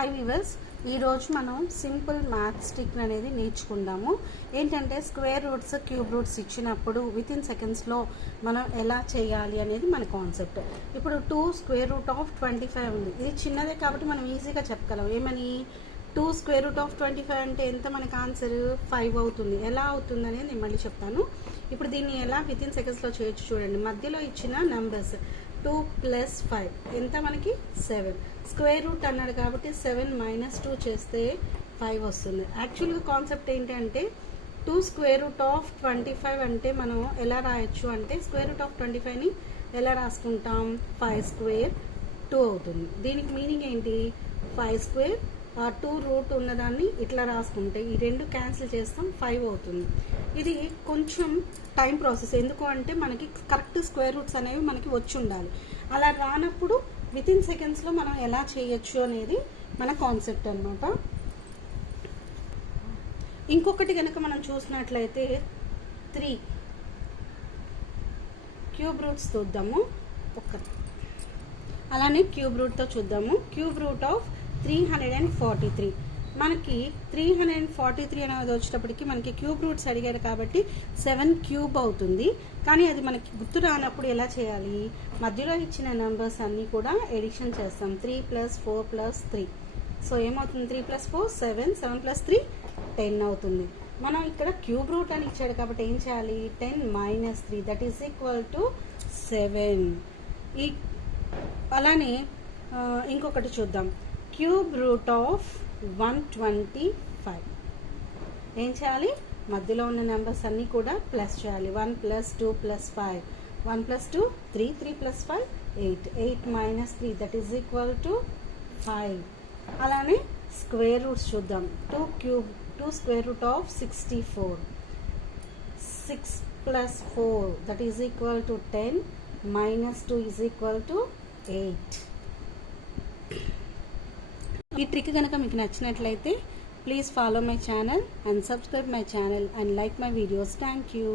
Hi viewers, ఈరోజు మనం simple maths trick అనేది నేర్చుకుందాము. ఏంటంటే స్క్వేర్ రూట్స్, క్యూబ్ రూట్స్ ఇచ్చినప్పుడు విత్ ఇన్ సెకండ్స్లో మనం ఎలా చేయాలి అనేది మన కాన్సెప్ట్. ఇప్పుడు 2 స్క్వేర్ రూట్ ఆఫ్ 25 ఉంది. ఇది చిన్నదే కాబట్టి మనం ఈజీగా చెప్పగలం. ఏమని 2 స్క్వేర్ రూట్ ఆఫ్ 25 అంటే ఎంత మనకు ఆన్సర్ 5 అవుతుంది. ఎలా అవుతుంది అనేది నేను మళ్ళీ చెప్తాను. ఇప్పుడు దీన్ని ఎలా విత్ ఇన్ సెకండ్స్లో చేయొచ్చు చూడండి. మధ్యలో ఇచ్చిన నెంబర్స్ 2 + 5 ఎంత మనకి 7. స్క్వేర్ రూట్ అన్నాడు కాబట్టి 7 - 2 చేస్తే 5 వస్తుంది. యాక్చువల్గా కాన్సెప్ట్ ఏంటంటే 2 స్క్వేర్ రూట్ ఆఫ్ 25 అంటే మనం ఎలా రాయొచ్చు అంటే స్క్వేర్ రూట్ ఆఫ్ 25ని ఎలా రాసుకుంటాం, 5 స్క్వేర్ 2 అవుతుంది. దీనికి మీనింగ్ ఏంటి, 5 స్క్వేర్ 2 రూట్ ఉన్నదాన్ని ఇట్లా రాసుకుంటే ఈ రెండు క్యాన్సిల్ చేస్తాం, 5 అవుతుంది. ఇది కొంచెం టైం ప్రాసెస్. ఎందుకు అంటే మనకి కరెక్ట్ స్క్వేర్ రూట్స్ అనేవి మనకి వచ్చి ఉండాలి. అలా రానప్పుడు విత్ ఇన్ సెకండ్స్లో మనం ఎలా చేయొచ్చు అనేది మన కాన్సెప్ట్ అనమాట. ఇంకొకటి కనుక మనం చూసినట్లయితే 3 క్యూబ్ రూట్స్ చూద్దాము. అలానే క్యూబ్ రూట్తో చూద్దాము. క్యూబ్ రూట్ ఆఫ్ 343 మనకి 343 అనేది వచ్చేటప్పటికి మనకి క్యూబ్ రూట్స్ అడిగారు కాబట్టి 7 క్యూబ్ అవుతుంది. కానీ అది మనకి గుర్తు రానప్పుడు ఎలా చేయాలి, మధ్యలో ఇచ్చిన నెంబర్స్ అన్నీ కూడా ఎడిషన్ చేస్తాం. 3 + 4 + 3. సో ఏమవుతుంది, 3 + 4 7, 7 + 3 10 అవుతుంది. మనం ఇక్కడ క్యూబ్ రూట్ అని ఇచ్చాడు కాబట్టి ఏం చేయాలి, 10 - 3 దట్ ఈస్ ఈక్వల్ టు 7. అలానే ఇంకొకటి చూద్దాం. క్యూబ్ రూట్ ఆఫ్ 125 ఏం చేయాలి, మధ్యలో ఉన్న నెంబర్స్ అన్నీ కూడా ప్లస్ చేయాలి. 1 + 2 + 5, 1 + 2 3, 3 + 5 8, 8 - 3 దట్ ఈస్ ఈక్వల్ టు 5. అలానే స్క్వేర్ రూట్స్ చూద్దాం. 2 square root of 64, 6 + 4 that is equal to 10, - 2 is equal to 8. ఈ ట్రిక్ కనుక మీకు నచ్చినట్లయితే please follow my channel and subscribe my channel and like my videos. Thank you.